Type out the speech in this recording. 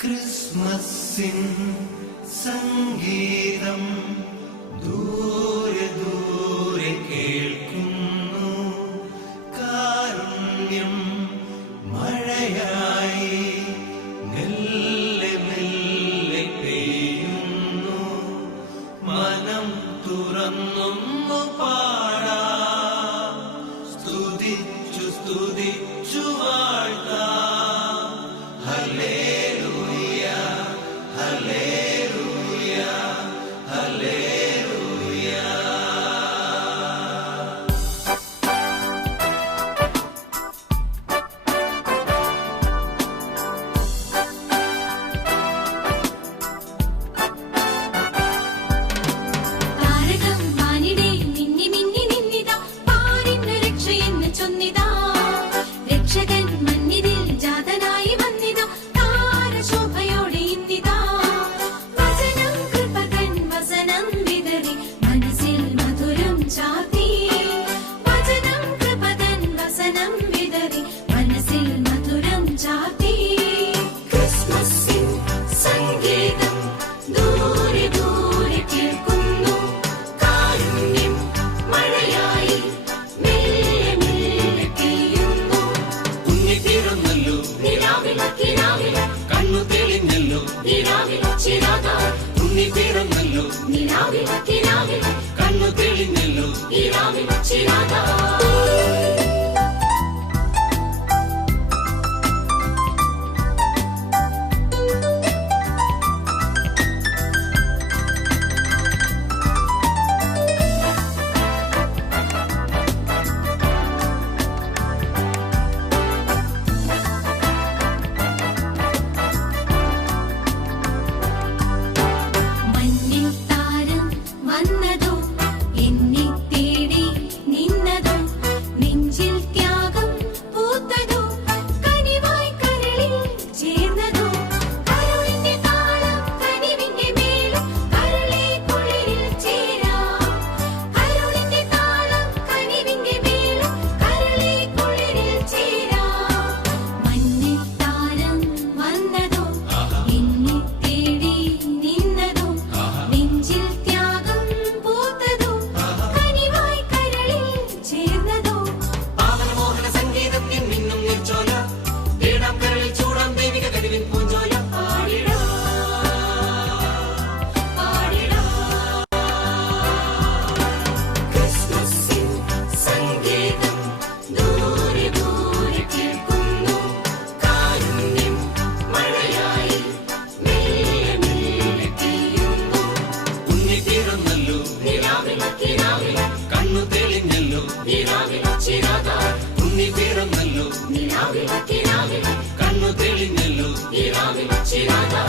ക്രിസ്മസിൻ സംഗീതം ദൂരെ ദൂരെ കേൾക്കുന്നു. കാരുണ്യം മഴയായി മെല്ലെ മെല്ലെ പെയ്യുന്നു. മനം തുറന്നൊന്നു പാടാം, സ്തുതിച്ചു സ്തുതിച്ചു വാഴ്ത്താം. Hallelujah hallelujah hallelujah. താരകം വാനിടെ മിന്നി മിന്നി നിന്നിതാ, പാരിന് രക്ഷയെന്ന് ചൊന്നിതാ. രക്ഷകൻ മന്നിതിൽ ജാതനായി വന്നിതാ, താരശോഭയോടെ ഇന്നിതാ. വചനം കൃപകൻ വസനം വിതറി, മനസ്സിൽ മധുരം ചാർത്തി. വചനം കൃപകൻ വസനം വിതറി, മനസ്സിൽ മധുരം ചാർത്തി. ക്രിസ്മസിൻ സംഗീതം ദൂരെ ദൂരെ കേൾക്കുന്നു. കാരുണ്യം മഴയായി മെല്ലെ മെല്ലെ പെയ്യുന്നു. ഉണ്ണി പിറന്നല്ലോ നിലാവിൽ കിനാവിൽ കണ്ണു തെളിഞ്ഞല്ലോ. നിലാവിൽ ചിരാതാ. ഉണ്ണി പിറന്നല്ലോ നിലാവിൽ കിനാവിൽ കണ്ണു തെളിഞ്ഞല്ലോ. നിലാവിൽ ചിരാതാ. മഞ്ഞിൽ താരം വന്നതോ, എന്നെ തേടി നിന്നതോ. നെഞ്ചിൽ ത്യാഗം പൂത്തതോ, കനിവായി കരളിൽ ചേർന്നതോ. കരുളിന്റെ താളം കനിവിന്റെ മേളം, കരളെ കുളിരിൽ ചേരാം. കരുളിന്റെ താളം കനിവിന്റെ മേളം, കരളെ കുളിരിൽ ചേരാം. മഞ്ഞിൽ താരം വന്നതോ, എന്നെ തേടി നിന്നതോ. നെഞ്ചിൽ ത്യാഗം പൂത്തതോ, കനിവായി കരളിൽ ചേർന്നതോ. പാവനമോഹന സംഗീതത്തിൻ മിന്നും നീർച്ചോല, തേടാം കരളിൽ ചൂടാം ദൈവിക കരുവിൻ പൂഞ്ചോല. പാടിടാം പാടിടാം. ക്രിസ്മസിൻ സംഗീതം ദൂരെ ദൂരെ കേൾക്കുന്നു. കാരുണ്യം മഴയായി മെല്ലെ മെല്ലെ പെയ്യുന്നു. ഉണ്ണി പിറന്നല്ലോ നിലാവിൽ കിനാവിൽ കണ്ണു തെളിഞ്ഞല്ലോ. നിലാവിൽ ചിരാതാ. ഉണ്ണി പിറന്നല്ലോ നിലാവിൽ കിനാവിൽ കണ്ണു തെളിഞ്ഞല്ലോ. നിലാവിൽ ചിരാതാ.